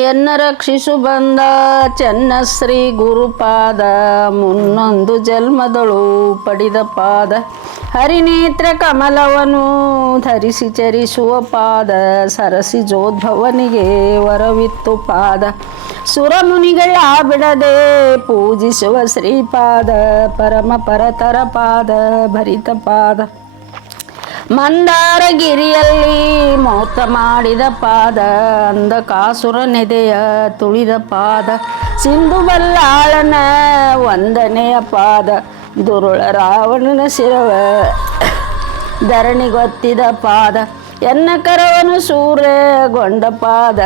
ಎನ್ನ ರಕ್ಷಿಸು ಬಂದ ಚೆನ್ನಶ್ರೀ ಗುರುಪಾದ ಮುನ್ನೊಂದು ಜನ್ಮದಳು ಪಡಿದ ಪಾದ ಹರಿನೇತ್ರ ಕಮಲವನು ಧರಿಸಿ ಚರಿಸುವ ಪಾದ ಸರಸಿ ಜೋದ್ಭವನಿಗೆ ವರವಿತ್ತು ಪಾದ ಸುರಮುನಿಗಳ ಬಿಡದೆ ಪೂಜಿಸುವ ಶ್ರೀಪಾದ ಪರಮ ಪರತರ ಪಾದ ಭರಿತ ಪಾದ ಮಂದಾರಗಿರಿಯಲ್ಲಿ ಮೌತ ಮಾಡಿದ ಪಾದ ಅಂಧಕಾಸುರ ನೆದೆಯ ತುಳಿದ ಪಾದ ಸಿಂಧು ಬಲ್ಲಾಳನ ವಂದನೆಯ ಪಾದ ದುರುಳ ರಾವಣನ ಶಿರವ ಧರಣಿಗೊತ್ತಿದ ಪಾದ ಎನ್ನ ಕರವನು ಸೂರ್ಯಗೊಂಡ ಪಾದ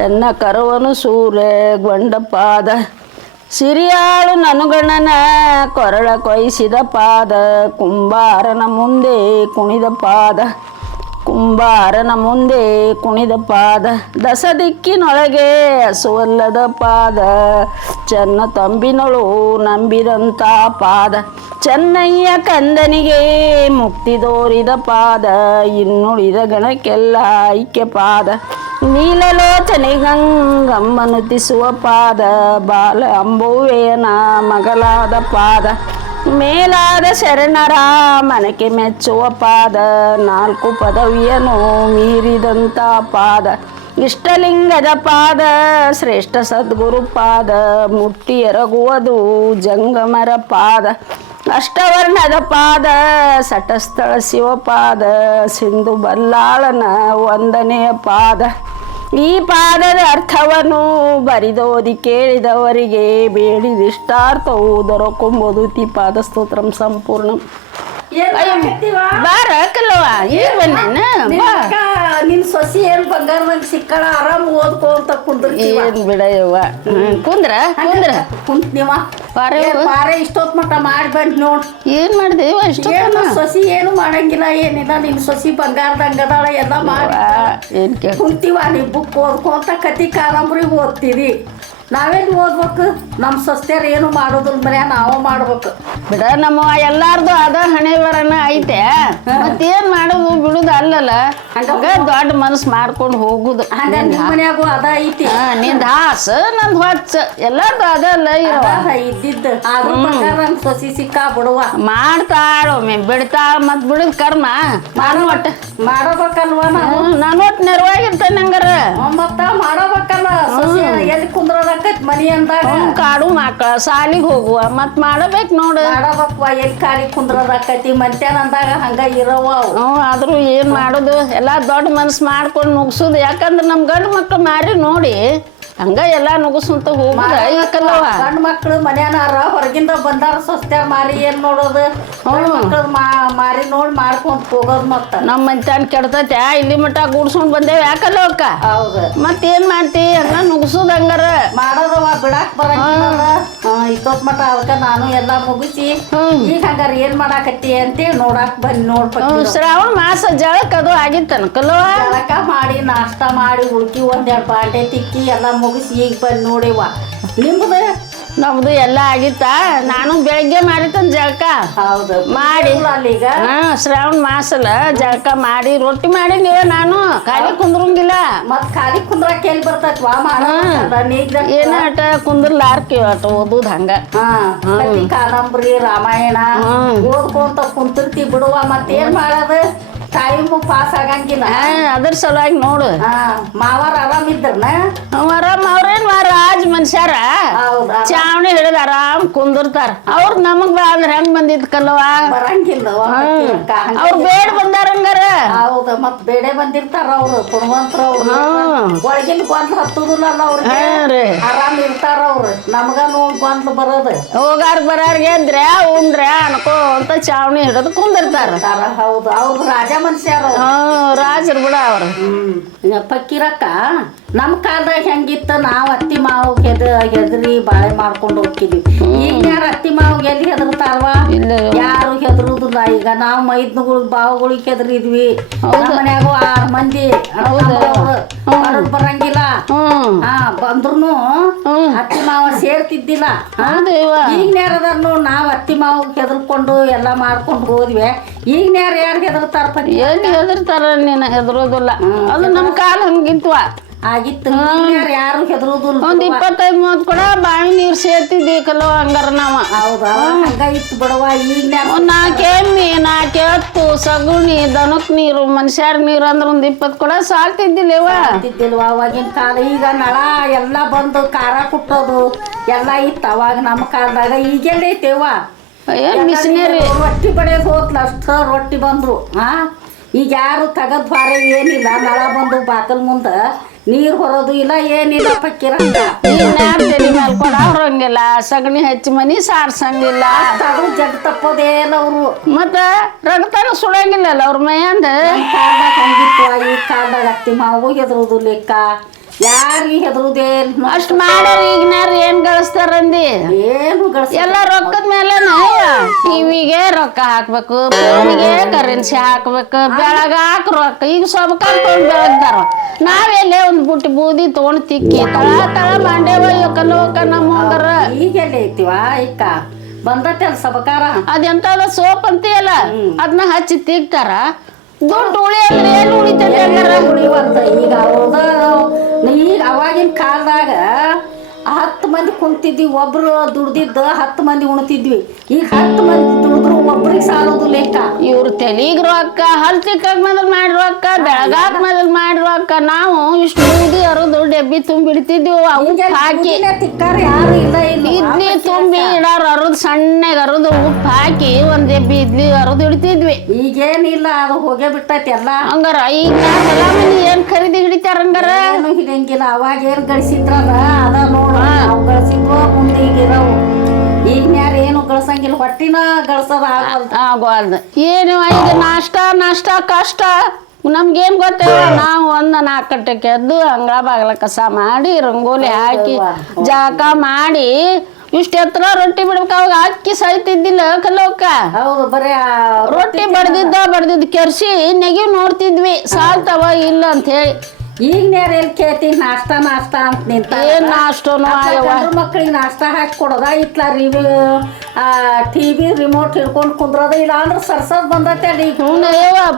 ಎನ್ನ ಕರವನು ಸೂರ್ಯಗೊಂಡ ಪಾದ ಸಿರಿಯಾಳು ನನುಗಣನ ಕೊರಳ ಕೊಯ್ಸಿದ ಪಾದ ಕುಂಬಾರನ ಮುಂದೆ ಕುಣಿದ ಪಾದ ಕುಂಬಾರನ ಮುಂದೆ ಕುಣಿದ ಪಾದ ದಸ ದಿಕ್ಕಿನೊಳಗೆ ಹಸುವಲ್ಲದ ಪಾದ ಚೆನ್ನ ತಂಬಿನೊಳು ನಂಬಿದಂಥ ಪಾದ ಚೆನ್ನಯ್ಯ ಕಂದನಿಗೆ ಮುಕ್ತಿ ತೋರಿದ ಪಾದ ಇನ್ನುಳಿದ ಗಣಕ್ಕೆಲ್ಲ ಐಕ್ಯ ಪಾದ ನೀಲಲೋಚನೆ ಗಂಗಮ್ಮನುತಿಸುವ ಪಾದ ಬಾಲ ಅಂಬುವೆಯನ ಮಗಲಾದ ಪಾದ ಮೇಲಾದ ಶರಣರ ಮನಕ್ಕೆ ಮೆಚ್ಚುವ ಪಾದ ನಾಲ್ಕು ಪದವಿಯನ್ನು ಮೀರಿದಂಥ ಪಾದ ಇಷ್ಟಲಿಂಗದ ಪಾದ ಶ್ರೇಷ್ಠ ಸದ್ಗುರು ಪಾದ ಮುಟ್ಟಿ ಎರಗುವುದು ಜಂಗಮರ ಪಾದ ಅಷ್ಟವರ್ಣದ ಪಾದ ಸಟಸ್ಥಳ ಶಿವಪಾದ ಸಿಂಧು ಬಲ್ಲಾಳನ ವಂದನೆಯ ಪಾದ ಈ ಪಾದದ ಅರ್ಥವನ್ನು ಬರಿದೋದಿ ಕೇಳಿದವರಿಗೆ ಬೇಡಿದಿಷ್ಟಾರ್ಥವು ದೊರಕುಂಬುದು ಪಾದ ಸ್ತೋತ್ರಂ ಸಂಪೂರ್ಣ ಬಾರ ಕಲ್ವ ಏನ್ ಬಂದೇನ ನಿನ್ ಸೊಸಿ ಏನ್ ಬಂಗಾರದಂಗ ಸಿಕ್ಕಳ ಆರಾಮ್ ಓದ್ಕೋಂತ ಕುಂದ್ರತೀವ ಏನ್ ಬಿಡಯವ್ವ ಕುಂದ್ರ ಕುಂದ್ರ ಕುಂತ್ನಿವ ಪಾರೆ ಇಷ್ಟೊತ್ ಮಟ್ಟ ಮಾಡಿ ಬಂದ್ ನೋಡ್ ಏನ್ ಮಾಡ್ದೇವ ಇಷ್ಟ ಸೊಸಿ ಏನು ಮಾಡಂಗಿಲ್ಲ ಏನಿಲ್ಲ ನಿನ್ ಸೊಸಿ ಬಂಗಾರದಂಗದಾಳ ಎಲ್ಲ ಮಾಡಿ ಏನ್ ಕೇಳ ಕುಂತೀವ ನೀ ಬುಕ್ ಓದ್ಕೋಂತ ಕತಿ ಕಾದಂಬರಿ ಓದ್ತೀರಿ ನಾವೇನು ಓದ್ಬೇಕು ನಮ್ಮ ಸೊಸ್ತ್ಯಾರ ಏನು ಮಾಡೋದಿಲ್ಲ ಬರೀ ನಾವು ಮಾಡ್ಬೇಕು ಬಿಡ ನಮ್ಮ ಎಲ್ಲಾರ್ದು ಅದ ಹಣೆ ಬರನ ಐತೆ ಮತ್ತೇನ್ ಮಾಡೋದು ಬಿಡುದು ಅಲ್ಲಲ್ಲ ಹಂಗ ದೊಡ್ಡ ಮನಸ್ಸು ಮಾಡ್ಕೊಂಡು ಹೋಗುದು ಹಂಗ ನಿಮ್ಮ ಮನ್ಯಾಗು ಅದ ಐತಿ ನಿಂದ ಹಾಸ ನಂದ್ ಹೊಚ್ಚ ಎಲ್ಲಾರ್ದು ಅದ ಅಲ್ಲ ಇದ್ದಿದ್ದ ಅದ್ರ ಪ್ರಕಾರ ನಮ್ ಸೊಸಿ ಸಿಕ್ಕಾ ಬಿಡುವ ಮಾಡ್ತಾಳೊಮ್ಮೆ ಬಿಡ್ತಾಳ ಮತ್ ಬಿಡುದ್ ಕರ್ಮ ನಾನು ಒಟ್ಟ ಮಾಡಬೇಕಲ್ವ ನಾನು ಒಟ್ಟು ನೆರವಾಗಿರ್ತೇನೆ ಹಂಗಾರ ಮತ್ತ ಮಾಡಬೇಕಲ್ಲ ಸೊಸಿ ಎಲ್ಲಿ ಕುಂದ್ರದ ಮನಿ ಅಂದಾಗ ಕಾಡು ಮಕ್ಕಳ ಸಾಲಿಗೆ ಹೋಗುವ ಮತ್ ಮಾಡಬೇಕು ನೋಡು ಮಾಡಬೇಕವ ಎಲ್ಲಿ ಕಾಲಿ ಕುಂದ್ರದಾಕತಿ ಮಂತ್ಯಾನ ಅಂದಾಗ ಹಂಗ ಇರವ ಆದ್ರೂ ಏನ್ ಮಾಡೋದು ಎಲ್ಲಾ ದೊಡ್ಡ ಮನಸ್ಸು ಮಾಡ್ಕೊಂಡು ನುಗ್ಸುದು ಯಾಕಂದ್ರೆ ನಮ್ ಗಂಡು ಮಕ್ಳು ಮಾರಿ ನೋಡಿ ಹಂಗ ಎಲ್ಲಾ ನುಗ್ಸುಂತ ಹೋಗುದ ಈಕಲ್ಲವ ಗಂಡು ಮಕ್ಳು ಮನ್ಯಾನಾರ ಹೊರಗಿಂದ ಬಂದಾರ ಸೊಸ್ತ್ಯಾರ ಮಾರಿ ಏನ್ ನೋಡೋದು ಮಕ್ಳು ಮಾರಿ ನೋಡಿ ಮಾಡ್ಕೊಂತ ಹೋಗೋದು ಮತ್ತ ನಮ್ಮ ಮಂತ್ಯಾನ್ ಕೆಡ್ತೈತೆ ಇಲ್ಲಿ ಮಟ್ಟ ಗೂಡ್ಸ್ಕೊಂಡ್ ಬಂದೇವ್ ಯಾಕಲ್ಲ ಅಕ್ಕ ಹೌದು ಮತ್ತೇನ್ ಮಾಡ್ತಿ ಹಂಗ ನುಗ್ಸುದ್ ಹಂಗಾರ ಮಾಡೋದವ ಬಿಡಾಕ್ ಬರಂಗಿಲ್ಲ ಇಷ್ಟೊತ್ ಮಟ್ಟ ಅದಕ್ಕ ನಾನು ಎಲ್ಲಾ ಮುಗಿಸಿ ಈಗ ಹಂಗಾರ ಏನ್ ಮಾಡಾಕತ್ತಿ ಅಂತೇಳಿ ನೋಡಾಕ್ ಬಂದ್ ನೋಡ್ಬೇಕು ಶ್ರಾವಣ ಮಾಸ ಜಳಕ್ ಅದು ಆಗಿತ್ತನಕಲ್ವ ಜಳಕ ಮಾಡಿ ನಾಷ್ಟ ಮಾಡಿ ಉಳ್ಕಿ ಒಂದೆರಡು ಬಾಂಡೆ ತಿಕ್ಕಿ ಎಲ್ಲಾ ಮುಗಿಸಿ ಈಗ ಬಂದ್ ನೋಡಿವ ನಿಮ್ದು ನಮ್ದು ಎಲ್ಲ ಆಗಿತ್ತ ನಾನು ಬೆಳಗ್ಗೆ ಮಾಡಿತನ್ ಜಳಕ ಹೌದು ಮಾಡಿ ಈಗ ಶ್ರಾವಣ ಮಾಸಲ ಜಳಕ ಮಾಡಿ ರೊಟ್ಟಿ ಮಾಡಿ ನೀವೇ ನಾನು ಖಾಲಿ ಕುಂದ್ರಂಗಿಲ್ಲ ಮತ್ ಖಾಲಿ ಕುಂದ್ರಕ್ ಎಲ್ಲಿ ಬರ್ತೈತ್ವಾ ಏನ ಅಟ ಕುಂದ್ರಲಾರ್ಕಿ ಅಟ ಓದುದ್ ಹಂಗ ಕತಿ ಕಾದಂಬರಿ ರಾಮಾಯಣ ಓದ್ಕೊಂತ ಕುಂತಿರ್ತಿ ಬಿಡುವ ಮತ್ತೇನ್ ಮಾಡೋದು ಟೈಮ್ ಪಾಸ್ ಆಗಂಗಿಲ್ಲ ಅದ್ರ ಸಲುವಾಗಿ ನೋಡು ಮಾವಾರ ಆರಾಮಿದ್ರನ ಆರಾಮ್ ಅವ್ರೇನ್ ರಾಜ್ ಮನುಷ್ಯಾರ ಚಾವಣಿ ಹಿಡಿದ ಆರಾಮ್ ಕುಂದಿರ್ತಾರ ಅವ್ರ ನಮಗ್ ಬಾಳ್ರ ಹೆಂಗ್ ಬಂದಿದ್ ಕಲ್ವಾ ಬರಂಗಿಲ್ಲ ಅವ್ರ ಬೇಡ ಬಂದಾರ ಹಂಗಾರ ಹೌದ ಮತ್ ಬೇಡೆ ಬಂದಿರ್ತಾರ ಅವ್ರು ಪುಣ್ವಂತರ ಒಳಗಿನ ಗೊಂದ್ಲ ಹತ್ತುದಿಲ್ಲ ಅವ್ರಿಗೆ ಆರಾಮ್ ಇರ್ತಾರ ಅವ್ರು ನಮ್ಗ ನೋಡ್ ಗೊಂದ್ಲ ಬರೋದು ಹೋಗಾರ ಬರಾರ್ಗೆ ಎದ್ರೆ ಉಂದ್ರೆ ಅನ್ಕೋ ಅಂತ ಚಾವಣಿ ಹಿಡಿದು ಕುಂದಿರ್ತಾರ ಹೌದು ಅವ್ರು ರಾಜ ಮನುಷ್ಯರು ರಾಜರು ಬಿಡ ಅವ್ರು ಪಕ್ಕಿರಕ್ಕ ನಮ್ ಕಾಲದಾಗ ಹೆಂಗಿತ್ತ ನಾವ್ ಅತ್ತಿ ಮಾವು ಹೆದ್ರಿ ಬಾಳೆ ಮಾಡ್ಕೊಂಡು ಹೋಗ್ತಿದ್ವಿ ಈಗ ಯಾರು ಅತ್ತಿ ಮಾವಿಗೆ ಎಲ್ಲಿ ಹೆದರ್ತಾರವಾ ಯಾರು ಹೆದರುದಿಲ್ಲ ಈಗ ನಾವ್ ಮೈದ್ನುಗಳಿಗೆ ಬಾವುಗಳಿಗೆ ಹೆದರಿದ್ವಿ ಮನ್ಯಾಗ 6 ಮಂದಿ ಹೊರಗ್ ಬರಂಗಿಲ್ಲ ಬಂದ್ರು ಅತ್ತಿ ಮಾವ ಸೇರ್ತಿದ್ದಿಲ್ಲ ಈಗ ನ್ಯಾರದಾರ ನೋಡ್ ನಾವ್ ಅತ್ತಿ ಮಾವು ಹೆದರ್ಕೊಂಡು ಎಲ್ಲಾ ಮಾಡ್ಕೊಂಡು ಹೋದ್ವಿ ಈಗ ಯಾರು ಹೆದರ್ತಾರ ಎಲ್ಲಿ ಹೆದರ್ತಾರ ನೀನು ಹೆದರೋದಿಲ್ಲ ಅದು ನಮ್ ಕಾಲ ಹಂಗಿತ್ವ ಆಗಿತ್ತು ಯಾರು ಹೆದರುದಿಲ್ಲ. ಒಂದ್ 25-30 ಕೊಡ ಬಾವಿ ನೀರ್ ಸೇರ್ತಿದ್ದಿ ಕಲೋ ಹಂಗಾರ ನಾವ. ಹೌದಾ ಹಂಗ ಇತ್ತು ಬಿಡವ. ಈಗ ಒಂದ್ 4 ಎಮ್ಮಿ 4 ಎತ್ತು ಸಗುಣಿ ದನಕ್ ನೀರು ಮನುಷ್ಯರ ನೀರು ಅಂದ್ರ ಒಂದ್ 20 ಕೊಡ ಸಾಲ್ತಿದ್ದಿಲ್ಲವ. ಇದ್ದಿಲ್ವ ಅವಾಗಿನ ಕಾಲ. ಈಗ ನಳ ಎಲ್ಲ ಬಂದು ಖಾರ ಕುಟ್ಟೋದು ಎಲ್ಲ ಇತ್ತು ಅವಾಗ ನಮ್ಮ ಕಾಲದಾಗ. ಈಗೆಲ್ಲ ಐತೆವ ಮಿಷನರಿ ರೊಟ್ಟಿ ಬಡಿಯೋದು ಹೋತ್ಲ ಅಷ್ಟ ರೊಟ್ಟಿ ಬಂದ್ರು. ಈಗ ಯಾರು ತಗದ್ ಬಾರೆ ಏನಿಲ್ಲ. ನಳ ಬಂದು ಬಾಕಲ್ ಮುಂದ ನೀರ್ ಹೊರೋದು ಇಲ್ಲ ಏನಿಲ್ಲ. ಪಕ್ಕಿರಂಗ ತಲೆ ಮೇಲೆ ಕೊಡ ಹೊರಂಗಿಲ್ಲ, ಸಗಣಿ ಹಚ್ಚಿ ಮನಿ ಸಾರ್ಸಂಗಿಲ್ಲ. ಅದು ಜಗ್ ತಪ್ಪೋದೇನ ಅವ್ರು. ಮತ್ತ ರಗತಾನ ಸುಳಂಗಿಲ್ಲಲ್ಲ ಅವ್ರ ಮೈಯಂದ. ಕಾಲ್ದಾಗ ಹಂಗಿತ್ತು. ಈ ಕಾಲ್ದಾಗ ಅತ್ತಿ ಮಾವು ಹೆದರುದು ಲೆಕ್ಕ, ಯಾರಿಗೆ ಹೆದರುದೇ. ಅಷ್ಟ್ ಮಾಡ್ಯಾರ. ಈಗಿನಾರ ಏನ್ ಗಳಿಸ್ತಾರಂದಿ? ಏನು ಎಲ್ಲ ರೊಕ್ಕದ ಮೇಲೆ ಟಿವಿಗೆ ರೊಕ್ಕ ಹಾಕ್ಬೇಕು, ಫೋನಿಗೆ ಕರೆನ್ಸಿ ಹಾಕ್ಬೇಕು, ಬೆಳಗಾಕ ರೊಕ್ಕ. ಈಗ ಸೊಬಕಾರ ತೊಗೊಂಡು ಬೆಳಗ್ತಾರ. ನಾವೆಲ್ಲೇ ಒಂದ್ ಬುಟ್ಟಿ ಬೂದಿ ತೊಗೊಂಡ್ ತಿಕ್ಕಿ ತಳ ಮಂಡೇವ ಕಲ್ಲೋಕ ನಮ್ಮ ಹೋಗರ. ಈಗೆಲ್ಲ ಐತಿವ ಇಕ್ಕ ಬಂದತ್ತಲ್ಲ ಸಬಕಾರ. ಅದೆಂತದ ಸೋಪ್ ಅಂತೀಯಲ್ಲ ಅದನ್ನ ಹಚ್ಚಿ ತಿಕ್ತಾರ. ದುಡ್ಡು ಉಳಿ ಅಂದ್ರೆ ಏನು ಉಳಿತೈತೆ ಹಂಗಾರ? ಉಳಿವತ್ತ. ಈಗ ಈಗ ಅವಾಗಿನ ಕಾಲದಾಗ 10 ಮಂದಿ ಕುಂತಿದ್ವಿ. ಒಬ್ರು ದುಡ್ದಿದ್ದು 10 ಮಂದಿ ಉಣ್ತಿದ್ವಿ. ಈಗ 10 ಮಂದಿ ದುಡಿದ್ರು ಒಬ್ರಿಗೆ ಸಾಲೋದು ಲೆಕ್ಕ. ಇವ್ರ ತೆಲಿಗ್ ರೊಕ್ಕ, ಹಲ್ ತಿಕ್ಕಾಗ ಮೊದಲು ಮಾಡಿ ರೊಕ್ಕ, ಬೆಳಗಾಕ ಮೊದಲು ಮಾಡಿ ರೊಕ್ಕ. ನಾವು ಇಷ್ಟು ಬೂದಿ ಅರುದು ಡೆಬ್ಬಿ ತುಂಬಿಡ್ತಿದ್ವಿ. ಅವು ಹಾಕಿ ತಿಕ್ಕಾರ ಯಾರು ಇಲ್ಲ. ಇಡ್ಲಿ ತುಂಬಿ ಇಡಾರ ಅರುದು ಸಣ್ಣಗ ಅರುದು ಉಪ್ಪು ಹಾಕಿ ಒಂದ್ ಡೆಬ್ಬಿ ಇಡ್ಲಿ ಅರುದು ಇಡ್ತಿದ್ವಿ. ಈಗೇನಿಲ್ಲ, ಅದು ಹೋಗೇ ಬಿಟ್ಟೈತಿ ಎಲ್ಲ. ಹಂಗಾರ ಈಗ ಎಲ್ಲ ಮಂದಿ ಏನ್ ಖರೀದಿ ಹಿಡಿತಾರ ಹಂಗಾರ? ಏನು ಹಿಡಿಯಂಗಿಲ್ಲ. ಅವಾಗ ಏನ್ ಗಳಿಸಿದ್ರಲ್ಲ ಅದ ನೋಡ ನಾವು ಗಳಿಸಿದ್ವು ಮುಂದೆ ಈಗಿರವು. ಈಗಿನ್ಯಾರ ಏನು ಗಳಿಸಂಗಿಲ್ಲ. ಹೊಟ್ಟಿನ ಗಳಿಸೋದ ಆಗೋಲ್ದು. ಏನು ಈಗ ನಾಷ್ಟ ಕಷ್ಟ. ನಮ್ಗೇನ್ ಗೊತ್ತೇವ? ನಾವು 4 ಗಂಟೆಗೆ ಎದ್ದು ಅಂಗಳ ಬಾಗಲ ಕಸ ಮಾಡಿ ರಂಗೋಲಿ ಹಾಕಿ ಜಾಕ ಮಾಡಿ ಇಷ್ಟ ಎತ್ತರ ರೊಟ್ಟಿ ಬಿಡ್ಬೇಕು. ಅವಾಗ ಅಕ್ಕಿ ಸಾಯ್ತಿದ್ದಿಲ್ಲ ಕಲ್ಲೋಕ. ಹೌದು ಬರೇ ರೊಟ್ಟಿ ಬಡ್ದಿದ್ದ ಕೆರ್ಸಿ ನೆಗಿ ನೋಡ್ತಿದ್ವಿ ಸಾಲ್ತವ ಇಲ್ಲ ಅಂತ ಹೇಳಿ. ಈಗಿನ್ಯಾರ ಎಲ್ಲಿ ಕೇಳ್ತಿ ನಾಷ್ಟ ಅಂತ ನಿಂತ. ಏನ್ ನಾಷ್ಟನು ಮಕ್ಳಿಗೆ ನಾಷ್ಟ ಹಾಕಿ ಕೊಡೋದ. ಇತ್ಲ ಟಿವಿ ರಿಮೋಟ್ ಹಿಡ್ಕೊಂಡು ಕುಂದ್ರದ. ಇಲ್ಲ ಅಂದ್ರೆ ಸರ್ಸದ್ ಬಂದತ್ತೆ ಅಲ್ಲಿ.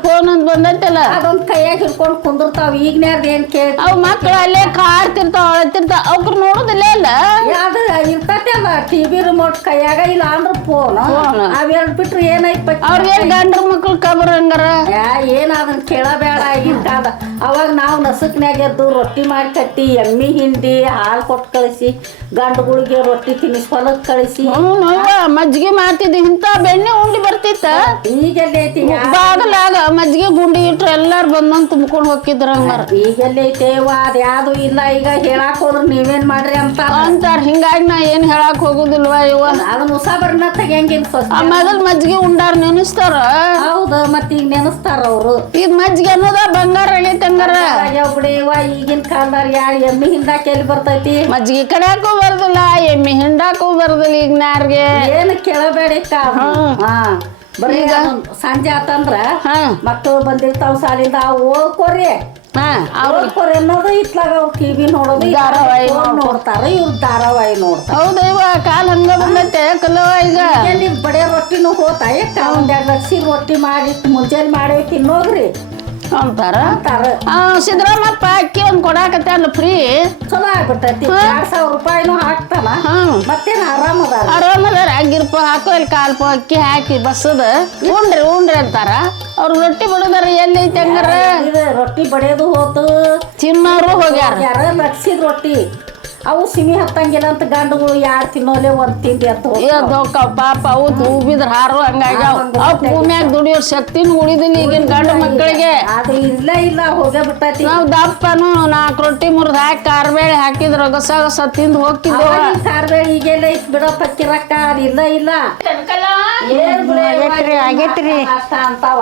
ಫೋನ್ ಒಂದ್ ಬಂದೈತಲ್ಲ ಅದೊಂದ್ ಕೈಯಾಗ ಹಿಡ್ಕೊಂಡು ಕುಂದಿರ್ತಾವ. ಈಗಿನ್ಯಾರ್ದ ಏನ್ ಕೇಳ್ತಿ? ಅವ್ ಮಕ್ಳು ಅಲ್ಲೇ ಕಾಡ್ತಿರ್ತಾವ ಅಳತಿರ್ತಾವ. ಅವ್ರ ನೋಡುದಿಲ್ಲ ಇಲ್ಲ ಯಾವ್ದು ಇರ್ತೈತಿ ಅಲ್ಲ ಟಿವಿ ರಿಮೋಟ್ ಕೈಯಾಗ. ಇಲ್ಲ ಅಂದ್ರೆ ಫೋನ್. ಅವೆರಡು ಬಿಟ್ರೆ ಏನೈತಿ? ಅವ್ರಿಗೆ ಗಂಡ್ರ ಮಕ್ಳು ಕಬರ್ ಹಂಗಾರ ಏನ್ ಅದನ್ನ ಕೇಳಬೇಡ. ಆಗಿನ ಕಾಲ ಅವಾಗ ನಾವು ನಸುಕ್ನ್ಯಾಗ ಎದ್ದು ರೊಟ್ಟಿ ಮಾಡಿ ಕಟ್ಟಿ ಎಮ್ಮಿ ಹಿಂಡಿ ಹಾಲು ಕೊಟ್ಟು ಕಳಿಸಿ ಗಂಡುಗಳಿಗೆ ರೊಟ್ಟಿ ತಿನ್ನಿಸಿ ಹೊಲಕ್ ಕಳಿಸಿ ಮಜ್ಜಿಗೆ ಮಾಡ್ತಿದ್ವಿ. ಇಂಥ ಬೆಣ್ಣೆ ಉಂಡಿ ಬರ್ತಿತ್ತ. ಈಗೆಲ್ಲ ಐತಿ ಬಾಗಲಾಗ ಮಜ್ಜಿಗೆ ಗುಂಡಿ ಇಟ್ರು ಎಲ್ಲಾರು ಬಂದಂತ ತುಂಬ್ಕೊಂಡು ಹೋಗಿದ್ರ ಹಂಗಾರ. ಈಗೆಲ್ಲ ಐತೇವ ಅದ್ ಯಾವ್ದು ಇಲ್ಲ. ಈಗ ಹೇಳಾಕ್ ಹೋದ್ರ ನೀವೇನ್ ಮಾಡ್ರಿ ಅಂತಾರ. ಹಿಂಗಾಗಿ ನಾ ಏನ್ ಹೇಳಾಕ್ ಹೋಗುದಿಲ್ವಾ ಇವ. ಅದನ್ನ ಹೊಸಬರ್ನ ತೆಗಿಯಂಗಿಲ್ಲ. ಮೊದಲ್ ಮಜ್ಜಿಗೆ ಉಂಡಾರ ನೆನೆಸ್ತಾರ. ಹೌದು ಮತ್ತ ಈಗ ನೆನೆಸ್ತಾರ ಅವ್ರು. ಈಗ ಮಜ್ಜಿಗೆ ಅನ್ನೋದ ಬಂಗಾರ ಆಗೈತೆ ಹಂಗಾರ. ಬಿಡಿವ ಈಗಿನ ಕಾಲದಾಗ ಯಾರು ಎಮ್ಮಿ ಹಿಂದಾಕ ಎಲ್ಲಿ ಬರ್ತೈತಿ? ಮಜ್ಜಿಗೆ ಕಡ್ಯಾಕು ಬರ್ದಿಲ್ಲ, ಎಮ್ಮಿ ಹಿಂಡಾಕು ಬರ್ದಿಲ್ಲ. ಈಗ ನಾರ್ಗೆ ಏನು ಕೇಳಬೇಡ. ಬರೀ ಸಂಜೆ ಆತಂದ್ರ ಮಕ್ಕಳು ಬಂದಿರ್ತಾವ ಸಾಲಿಂದ ಓದ್ಕೋರಿ ಓದ್ಕೋರಿ ಅನ್ನೋದು. ಇತ್ಲಾಗ ಅವ್ರು ಟಿವಿ ನೋಡೋದು ಧಾರಾವಾಹಿ ನೋಡ್ತಾರ. ಇವ್ರು ಧಾರಾವಾಹಿ ನೋಡ್ತಾರ. ಹೌದೈವ ಕಾಲ ಹಂಗ ಬಂದೈತೆ ಕಲವ. ಈಗ ಬಡೇ ರೊಟ್ಟಿನೂ ಹೋತಾ ಒಂದೆರಡು ಲಕ್ಷ ರೊಟ್ಟಿ ಮಾಡಿ ಮುಂಜಾನೆ ಮಾಡಿ ತಿನ್ನೋಗ್ರಿ ಅಂತಾರ. ಸಿದ್ದರಾಮಪ್ಪ ಅಕ್ಕಿ ಒಂದ್ ಕೊಡಾಕತ್ತಲ್ಲ ಫ್ರೀ. ಚಲೋ ಆಗ್ಬಿಟ್ಟೈತಿ. 2,000 ರೂಪಾಯಿನೂ ಹಾಕ್ತಾನ. ಮತ್ತೇನ್ ಆರಾಮದಾರ. ಅಗ್ಗಿರ್ಪ ಹಾಕೋ ಇಲ್ಲಿ ಕಾಲ್ಪ ಅಕ್ಕಿ ಹಾಕಿ ಬಸ್ಸದ ಉಂಡ್ರಿ ಅಂತಾರ. ಅವ್ರು ರೊಟ್ಟಿ ಬಡದಾರ ಎಲ್ಲಿ ಐತಿ ಹಂಗಾರ? ರೊಟ್ಟಿ ಬಡಿಯೋದು ಹೋತು, ತಿನ್ನೋರು ಹೋಗ್ಯಾರ. ಲಕ್ಷದ ರೊಟ್ಟಿ ಅವು ಸಿಮಿ ಹತ್ತಂಗಿಲ್ಲ ಅಂತ ಗಂಡುಗಳು ಯಾರು ತಿನ್ನೋಲೆ ಒಂದ್ ತಿಂಡಿ ಅಂತ ಪಾಪ ಅವು ತೂಬಿದ್ರ ಹಾರು. ಹಂಗಾಗಿ ಅವ್ ಭೂಮಿಯಾಗ ದುಡಿಯೋ ಶಕ್ತಿನೂ ಉಳಿದಿಲ್ಲ ಈಗಿನ ಗಂಡು ಮಕ್ಕಳಿಗೆ. ಅದು ಇಲ್ಲ ಹೋಗೇ ಬಿಟ್ಟೈತಿ. ನಾವ್ ದಪ್ಪನು 4 ರೊಟ್ಟಿ ಮುರಿದ್ ಹಾಕಿ ಕಾರ್ಬೇಳೆ ಹಾಕಿದ್ರ ಗಸ ತಿಂದು ಹೋಗ್ತಿದ್ವ. ಕಾರ್ಬೇಳೆ ಈಗೆಲ್ಲ ಇತ್ ಬಿಡೋ ಪಕ್ಕಿರಕ್ಕ. ಇಲ್ಲ ಆಗೇತ್ರಿ ಅಂತಾವ.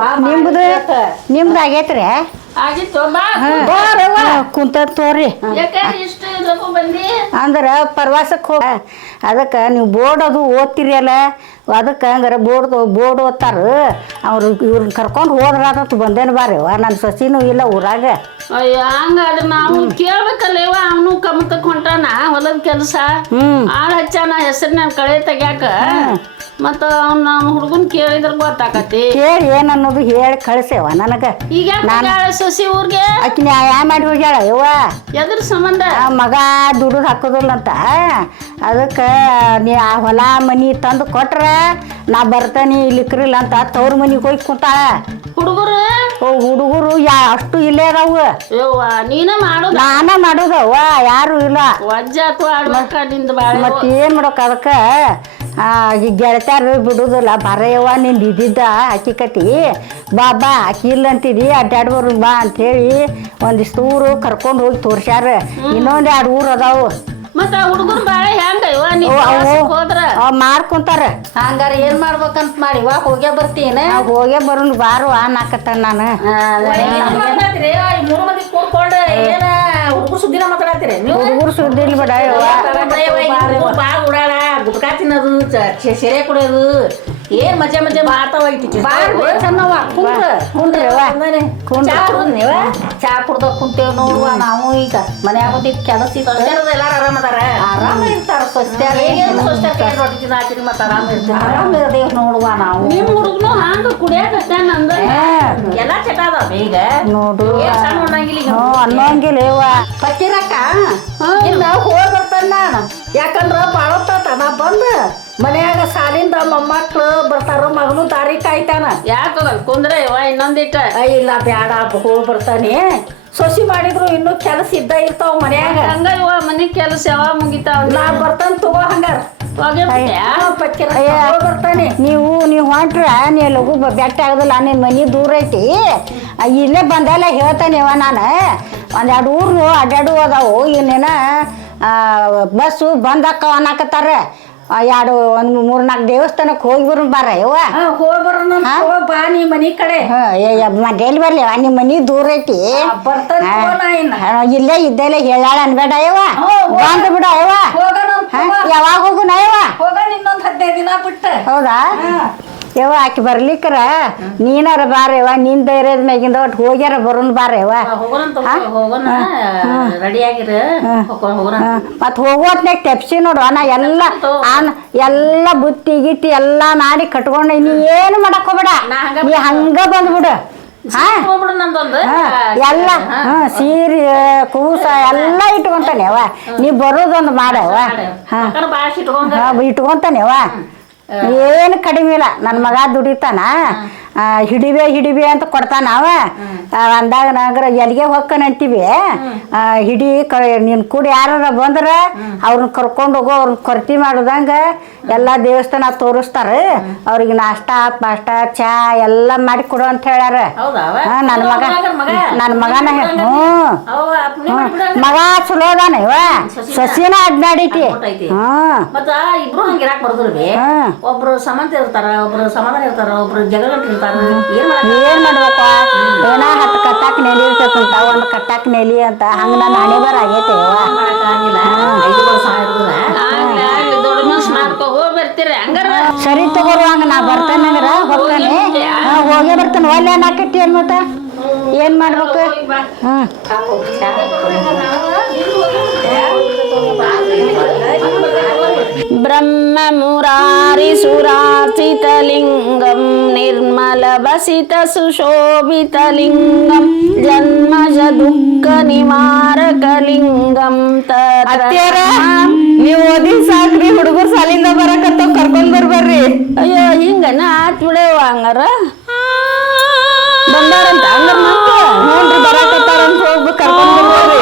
ನಿಮ್ದು ಆಗೇತ್ರಿ? ಕುಂತ ತೋರಿ ಅಂದ್ರ ಪ್ರವಾಸಕ್ಕೆ ಹೋಗ. ಅದಕ್ಕೆ ನೀವು ಬೋರ್ಡ್ ಅದು ಓದ್ತಿರಿ ಅಲ್ಲ, ಅದಕ್ಕೆ ಹಂಗಾರ ಬೋರ್ಡ್ ಓದ್ತಾರ. ಅವ್ರು ಇವ್ರನ್ನ ಕರ್ಕೊಂಡು ಹೋದ್ರಾದತ್ ಬಂದೇನು ಬಾರಿವ. ನನ್ನ ಸೊಸಿನೂ ಇಲ್ಲ ಊರಾಗ. ಅಯ್ಯ ಹಂಗಾದ್ರೆ ನಾವು ಕೇಳ್ಬೇಕಲ್ಲವ. ಅವನು ಕಮತಕ್ ಹೊಂಟಾನ ಹೊಲದ ಕೆಲಸ. ಆಳ್ ಹಚ್ಚಾನ ಹೆಸರಿನ ಕಳೆ ತೆಗ್ಯಾಕ. ಮತ್ತ ನಮ್ಮ ಹುಡುಗನ್ ಕೇಳಿದ್ರ ಗೊತ್ತಾಕತಿ. ಕೇಳಿ ಏನ್ ಅನ್ನೋದು ಹೇಳಿ ಕಳ್ಸೇವ ನನಗ. ಈಗ ಸೊಸಿ ಊರ್ಗೆ ಆಕಿ ನ್ಯಾಯ ಮಾಡಿ ಹೋಗ್ಯಾಳ ಯವ್ವ. ಎದ್ರ ಸಂಬಂಧ? ಆ ಮಗ ದುಡಿದು ಹಾಕೋದಿಲ್ಲ ಅಂತ ಅದಕ್ಕೆ ನೀ ಆ ಹೊಲ ಮನಿ ತಂದು ಕೊಟ್ರ ನಾ ಬರ್ತಾನೆ ಇಲ್ಲಿಕ್ರಿಲ್ಲ ಅಂತ ತವ್ರ ಮನಿಗೆ ಹೋಗಿ ಕುಂತಾಳ. ಹುಡುಗರು ಹುಡುಗರು ಅಷ್ಟು ಇಲ್ಲೇ ಅದಾವು. ಯವ್ವ ನೀನ ಮಾಡೋದು? ನಾನ ಮಾಡೋದವ್ವ, ಯಾರು ಇಲ್ಲ. ವಜ್ಜ ಅಥವಾ ಆಡ್ಬೇಕ ನಿಂದ ಬಾಳ. ಮತ್ತೆ ಏನ್ ಮಾಡೋಕ ಅದಕ್ಕೆ ಈ ಗೆಳತ್ಯಾರು ಬಿಡುದಿಲ್ಲ. ಬರೆಯವ್ವ ನಿಂದು ಇದ್ದಿದ್ದ ಹಕ್ಕಿಕತಿ ಬಾ ಬಾ ಆಕಿ ಇಲ್ಲ ಅಂತಿದಿ ಅಡ್ಡಾಡ್ಬರು ಬಾ ಅಂತೇಳಿ ಒಂದಿಷ್ಟು ಊರು ಕರ್ಕೊಂಡು ಹೋಗಿ ತೋರ್ಸ್ಯಾರ. ಇನ್ನೊಂದು 2 ಊರು ಅದಾವು. ಮತ್ತ ಹುಡುಗರು ಬಾಳ ಹೆಂಗ ಇವ ನೀವು ಹೋದ್ರ ಮಾಡ್ಕೊಂತಾರ. ಹಂಗಾರ ಏನ್ ಮಾಡ್ಬೇಕಂತ ಮಾಡಿ ವಾ ಹೋಗ್ಯಾ ಬರ್ತೀನ. ಹೋಗೇ ಬರೋನ್ ಬಾರು ನಾಕತ್ತ ನಾನು. 3 ಮಂದಿ ಕೂಡ್ಕೊಂಡು ಏನ ಹುಡುಗರು ಸುದ್ದಿನ ಮಾತಾಡತ್ತೀರಿ ನೀವು? ಹುಡುಗರು ಸುದ್ದಿ ಇಲ್ಲ ಬಿಡ ಬಾಳ ಉಡಾಳ ಗುಟ್ಕಾ ತಿನ್ನೋದು ಸೆರೆ ಕುಡಿಯೋದು ಏನ್ ಮಜಾ ಮಜಾ ಮಾಡ್ತಾವ. ಚಾ ಕುಡ್ದ ಕುಂತೇವ್ ನೋಡುವ ನಾವು. ಈಗ ಮನ್ಯಾಗ ಕೆಲಸ ಎಲ್ಲಾರು ಆರಾಮದಾರ? ಆರಾಮ ಇರ್ತಾರ. ರೊಟ್ಟಿ ತಿನ್ನಾತಿರಿ ಮತ್ತ ಆರಾಮ ಇರ್ತೀವಿ. ಆರಾಮ ಇರದೇವ್ ನೋಡುವ ನಾವು. ನಿಮ್ ಹುಡುಗನು ಹಂಗ ಕುಡಿಯಾಕತ್ತಾನ ಅಂದ ಎಲ್ಲಾ ಚಟ ಅದಾವ ಈಗ ನೋಡು. ಅನ್ನಂಗಿಲ್ಲ ಅನ್ನೋಂಗಿಲ್ಲ ಪಕ್ಕಿರಕ್ಕ ಇನ್ನ ಹೋಗಿ ಬರ್ತಾನ ನಾನು. ಯಾಕಂದ್ರ ಬಾಳತ್ತಾತ ನಾ ಬಂದ ಮನ್ಯಾಗ ಸಾಲಿಂದ ಮೊಮ್ಮಕ್ಳು ಬರ್ತಾರ. ಮಗನು ದಾರಿ ಕಾಯ್ತಾನ. ಯಾಕ ಕುಂದ್ರೆ ಇವ ಇನ್ನೊಂದಿಟ್ಟ ಇಲ್ಲ ಬ್ಯಾಡ ಹೋಗಿ ಬರ್ತಾನೆ. ಸೊಸಿ ಮಾಡಿದ್ರು ಇನ್ನೂ ಕೆಲಸ ಇದ್ದ ಇರ್ತಾವ ಮನ್ಯಾಗ. ಹಂಗ ಇವ ಮನಿ ಕೆಲಸ ಯಾವಾಗ ಮುಗಿತಾವ? ನಾ ಬರ್ತಾನ ತಗೋ ಹಂಗಾರ. ಬರ್ತಾನೆ. ನೀವು ಹೊಂಟ್ರ ನೀ ಲಘು ಬೆಟ್ಟ ಆಗೋದಿಲ್ಲ. ನಿನ್ನ ಮನಿ ದೂರ ಐತಿ. ಇಲ್ಲೇ ಬಂದೆಲ್ಲ ಹೇಳ್ತಾನೆವ ನಾನು. 1-2 ಊರು ಅಡ್ಡಾಡು ಅದಾವು. ಇನ್ನೇನ ಬಸ್ಸು ಬಂದಕ್ಕವ ಅನ್ನಕತ್ತಾರ. 1-3-4 ದೇವಸ್ಥಾನಕ್ಕೆ ಹೋಗಿ ಬರೋಣ ಬಾರ ಯವ್ವ. ಹೋಗಿ ಬರೋಣ ಬಾ ನೀ ಮನಿ ಕಡೆ. ಮನೇಲಿ ಬರ್ಲಿ ನಿಮ್ಮ ಮನಿ ದೂರ ಐತಿ. ಇಲ್ಲೇ ಇದ್ದಲ್ಲೇ ಹೇಳಾಳ ಅನ್ಬೇಡ ಯವ್ವ. ಬಂದು ಬಿಡ ಯವ್ವ. ಯಾವಾಗ ಹೋಗುಣ ಯವ್ವ? ಇನ್ನೊಂದು 15 ದಿನ ಬಿಟ್ಟ. ಹೌದಾ ಯವ್ವ ಆಕಿ ಬರ್ಲಿಕ್ಕರ ನೀನಾರ ಬಾರವ್ವ. ನಿನ್ ಧೈರ್ಯದ ಮ್ಯಾಗಿಂದ ಒಟ್ಟು ಹೋಗ್ಯಾರ ಬರೋಣ ಬಾರವ್ವ. ರೆಡಿ ಆಗಿರ ಮತ್ ಹೋಗೋತ್ನಾಗ ತೆಪ್ಸಿ ನೋಡು. ನಾ ಎಲ್ಲ ಬುತ್ತಿ ಗಿತ್ತಿ ಎಲ್ಲಾ ಮಾಡಿ ಕಟ್ಕೊಂಡ. ನೀ ಏನು ಮಾಡಕ್ ಹೋಗ್ಬೇಡ. ನೀ ಹಂಗ ಬಂದ್ಬಿಡು. ಎಲ್ಲ ಸೀರೆ ಕೂಸ ಎಲ್ಲ ಇಟ್ಕೊಂತಾನೆ ಅವ್ವ. ನೀ ಬರೋದೊಂದು ಮಾಡವ್ವ. ಇಟ್ಕೊಂತಾನೆ ಅವ್ವ. ಏನು ಕಡಿಮೆ ಇಲ್ಲ. ನನ್ನ ಮಗ ದುಡಿತಾನ. ಹಿಡಿಬೆ ಅಂತ ಕೊಡ್ತಾನ ಅವ. ಅಂದಾಗ ನಾಗರ ಎಲ್ಲಿಗೆ ಹೊಕ್ಕನ ಅಂತೀವಿ. ಹಿಡಿ ನೀನು ಕೂಡ ಯಾರ ಬಂದ್ರ ಅವ್ರನ್ನ ಕರ್ಕೊಂಡು ಹೋಗೋ. ಅವ್ರನ್ನ ಕೊರತಿ ಮಾಡೋದಂಗ ಎಲ್ಲ ದೇವಸ್ಥಾನ ತೋರಿಸ್ತಾರ. ಅವ್ರಿಗೆ ನಾಷ್ಟ ಪಾಷ್ಟ ಚಾ ಎಲ್ಲ ಮಾಡಿ ಕೊಡು ಅಂತ ಹೇಳ್ಯಾರ. ನನ್ನ ಮಗನ ಮಗ ಚಲೋ ಅದಾನ ಇವ. ಸೊಸಿನ ಅಡ್ಡಾಡೈತಿ. ಒಬ್ರು ಸಮಂತ ಇರ್ತಾರ, ಒಬ್ರು ಸಮಾಧಾನ ಇರ್ತಾರ, ಒಬ್ರು ಜಗಳ ಇರ್ತಾರ. ಏನ್ ಮಾಡ್ಬೇಕು? ಏನ 10 ಕಟ್ಟಾಕ್ ನೆಲಿ ಇರ್ತೈತಂತ, 1 ಕಟ್ಟಾಕ್ ನೆಲಿ ಅಂತ. ಹಂಗ ನನ್ನ ಹಣೆ ಬರ ಆಗೈತೆ. ಸರಿ ತಗೋರು. ಹಂಗ ನಾ ಬರ್ತೇನೆ ಹಂಗಾರ ಹೋಗ್ತಾನೆ. ಹೋಗೇ ಬರ್ತಾನೆ. ಒಳ್ಳೆ ನಾಕಟ್ಟಿ ಏನ್ ಮತ್ತ ಏನ್ ಮಾಡ್ಬೇಕು? ಬ್ರಹ್ಮ ಮುರಾರಿ ಸುರಾರ್ಚಿತಲಿಂಗಂ ನಿರ್ಮಲ ಬಸಿತ ಸುಶೋಭಿತಲಿಂಗಂ ಜನ್ಮಜ ದುಃಖ ನಿವಾರಕಲಿಂಗಂ. ನೀವು ಓದಿ ಸಾಕ್ರಿ. ಹುಡುಗರು ಸಾಲಿಂದ ಬರಕತ್ತ ಕರ್ಕೊಂಡ್ ಬರ್ಬರ್ರಿ. ಅಯ್ಯೋ ಹಿಂಗನ ಆತ್ ಬಿಡವ. ಹಂಗಾರ ಬಂದಾರಂತ ಹಂಗಾರ ಮಕ್ಕಳು ನೋಡ್ರಿ ಬರಕತ್ತಾರಂತ ಹೋಗ್ಬೇಕು ಕರ್ಕೊಂಡ್ ಬರ್ಬರ್ರಿ.